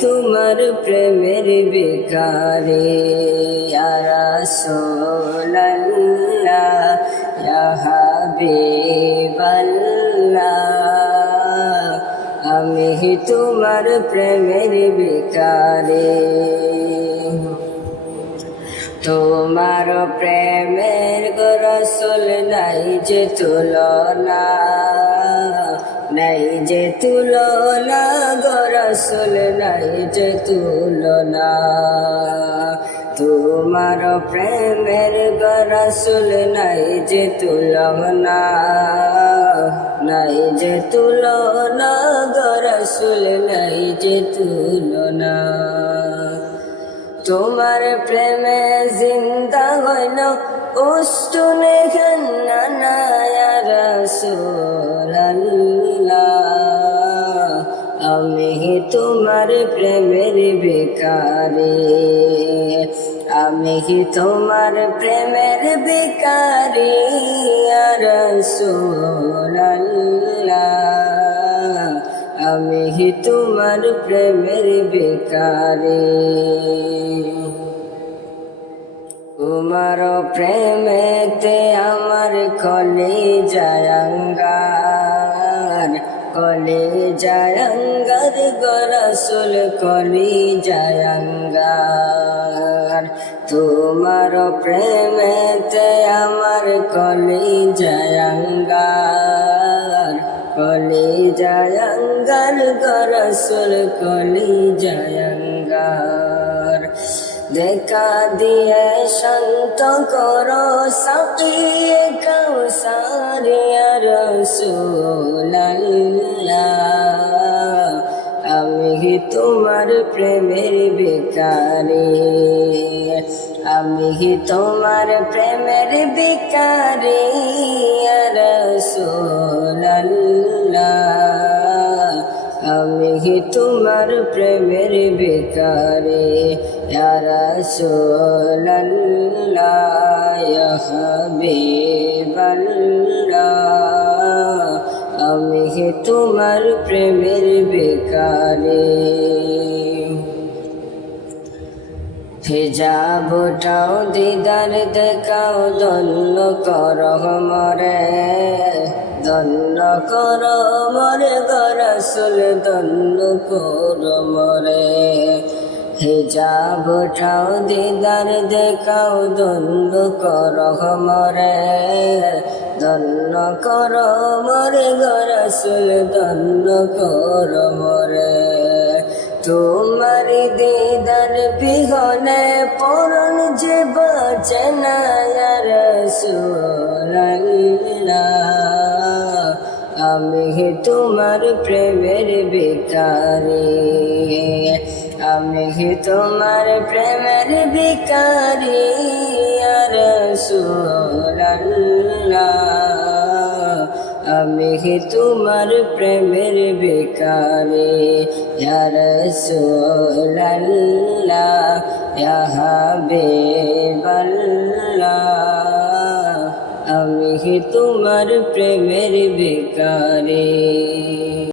তোমার প্রেমের বিকারে রাসূলুল্লাহ ইয়া হাবিবাল্লাহ আমি তোমার প্রেমের বিকারে। তোমার প্রেমের গরসল নাই যে তুলনা, নাই যে তুলনা গরসল নাই যে তুলনা। তোমার প্রেমের গরসল নাই যে তুলনা। নাই যে তুলনা গরসল নাই যে তুলনা। তোমার প্রেমে জিন্দা হইল উষ্টুনে আমি তোমার প্রেমের বেকারে আমি তোমার প্রেমের বেকারে রসোল্লাহ আমি কি তোমার প্রেমের বেকারে তোমার প্রেমেতে আমার কলে জায়ঙ্গার কলে জায়ঙ্গার গরসুল কলি জায়ঙ্গার। তোমার প্রেমেতে আমার কলি জায়ঙ্গার। কলি জায়ঙ্গার গরসুল কলি জায়ঙ্গার। দেখা দিয়ে শান্ত করো সাকিয়ে কৌসারিয়া রসুল্লাহ আমি তোমার প্রেমের বেকারে আমি তোমার প্রেমের বেকারে রসুল্লাহ আমি তোমার প্রেমের বেকারে আমি তোমার প্রেমের বেকারে হিজাবটাও দিদার দেখাও দন্য কর মরে দন্য কর মরে গরসুল দন্য কর মরে। হিজাবটাও দিদার, দেখাও দন্য কর মরে। দন্য কর মরে গরসুল দন্য কর মরে। তোমার দিদার বিহনে পরন যে বাঁচে না আমি তোমার প্রেমের বেকারে আমি তোমার প্রেমের বেকারে আমি তোমার প্রেমের বেকারে আমি তোমার প্রেমের বেকারে